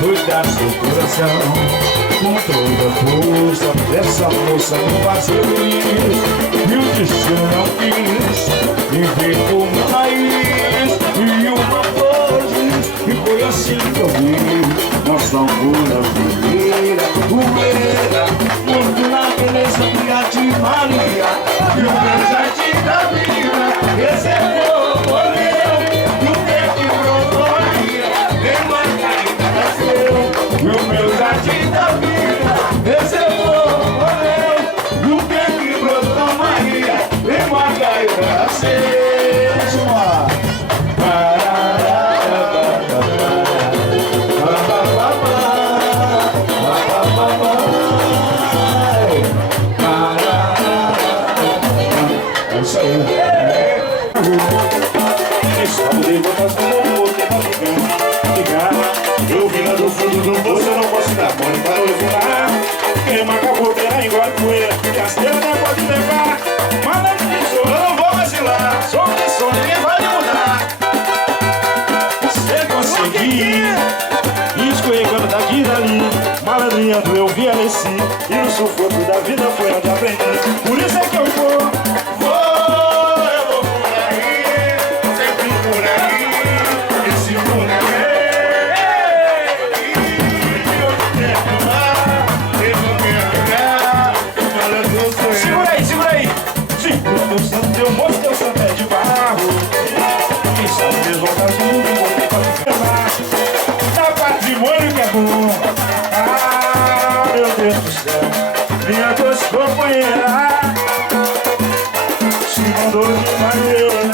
Cuidar seu coração com toda a força dessa moça me fazer feliz. E o destino não quis viver como uma raiz e uma flores. E foi assim que eu vi nossa amor brasileira, poeira, muito na beleza de Maria. E o meu jardim da vida recebeu o poder. E o tempo que brotou Eu vi lá do fundo do bolso, eu não posso dar mole para levar. Queima a bobeira, engole poeira, e as teiras não pode levar. Mas não disso, eu não vou vacilar. Sou que sou, ninguém vai me mudar. Você conseguir, escorregando daqui e dali, malandrinhando eu vi a Alessi. E o sufoco da vida foi onde aprendi. Por isso é que eu vou. Eu mostro teu santo é de barro. Quem sabe mesmo tá tudo, vou ter pra quebrar. Dá patrimônio que é bom. Ah, meu Deus do céu, minha doce companheira se mandou de maneira.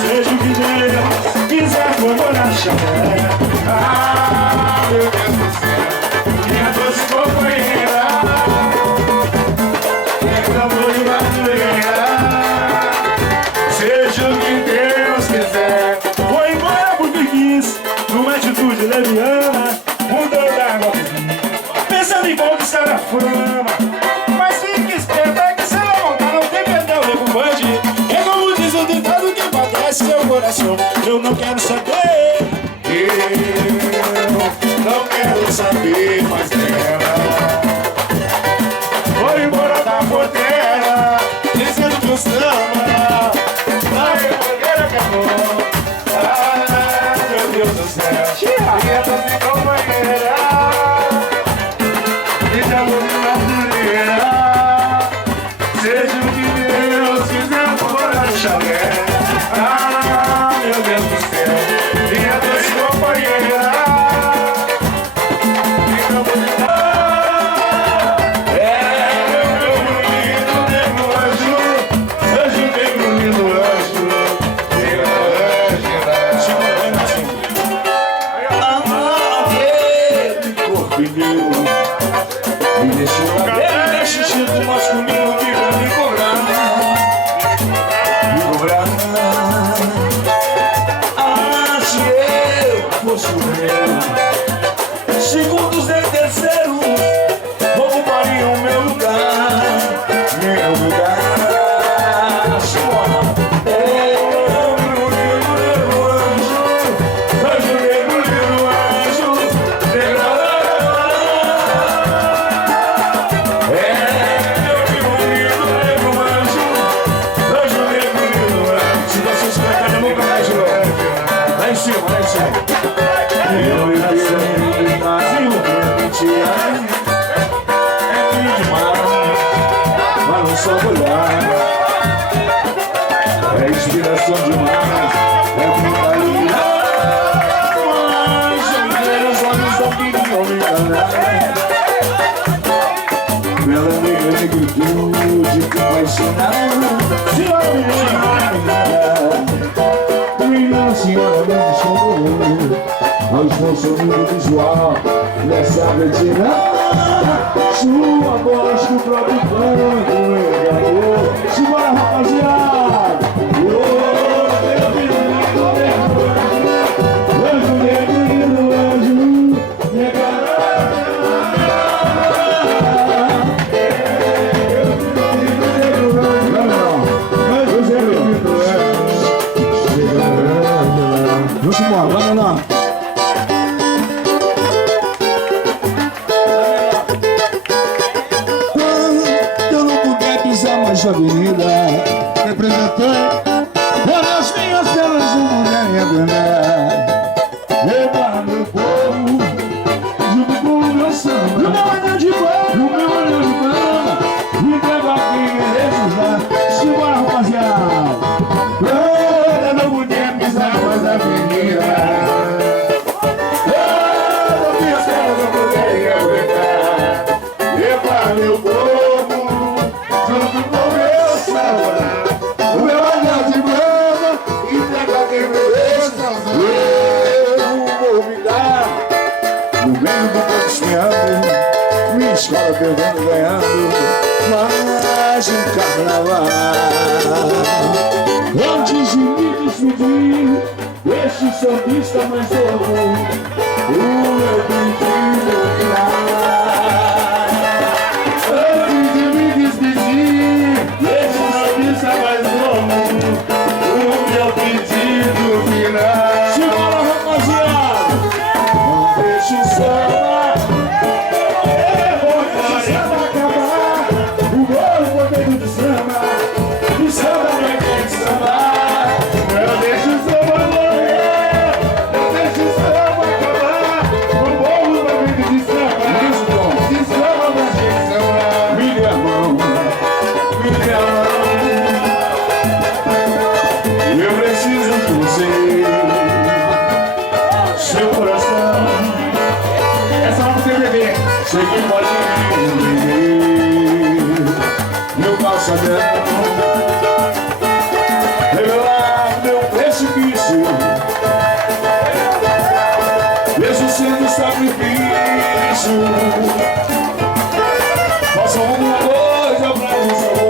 Seja o que Deus quiser, como na chave. Ah, meu Deus do céu, minha doce companheira seja o que Deus quiser. Vou embora porque quis, numa atitude leviana, mudou da água pro vinho, pensando em conquistar a fama. Mas fique esperto, é que se não voltar não tem perdão, nego bande. É como diz o ditado que padece seu coração. Eu não quero saber, eu não quero saber mais dela. Vou embora da porteira, dizendo que os ama. A rebolheira acabou. Ah, meu Deus do céu, minha doce companheira me chamou de brasileira. Seja o que Deus quiser, por a chalé. Ah, meu Deus do céu, minha doce companheira me chamou de me deixou cabelo, deixa o instinto masculino que vai me cobrar. Ah, se eu fosse o meu, segundos em terceiro, ocupariam o meu lugar. Meu lugar. Eu e você no Brasil, é filho de mar, mas não só olhar. É inspiração demais, é brincadeira. Mas os olhos não queriam me enganar. Pela minha negritude que apaixonada. Senhora menina, senhora me deixou ao esforço visual nessa retirada. Sua voz que o próprio canto enganou. Simbora, rapaziada! Meu menino, anjo, negro, anjo, vamos embora, vamos lá. Eu não puder pisar mais a avenida, representante das minhas telas não puderem aguentar. Levar meu povo junto com o meu samba, no meu olhar de pano, no meu olhar de pano, me entregar quem merecer. Simbora, rapaziada. Eu não puder pisar mais a avenida. Meu povo, junto com meu samba, o meu olhar de perdendo, ganhando mais um carnaval. Antes de me despedir, este sambista mais novo, o meu pedido final. Antes de me despedir, este sambista mais novo, o meu pedido final. Simbora, rapaziada! Não deixe o samba, acabar. O bolo podendo de samba, o samba vai ter que sambar. Não deixe o samba morrer, não deixe o samba acabar. O bolo podendo de samba, de samba vai ter que sambar. Me dê a mão, me dê a mão. Eu preciso de você, seu coração. Essa é uma TV. Cheguei, pode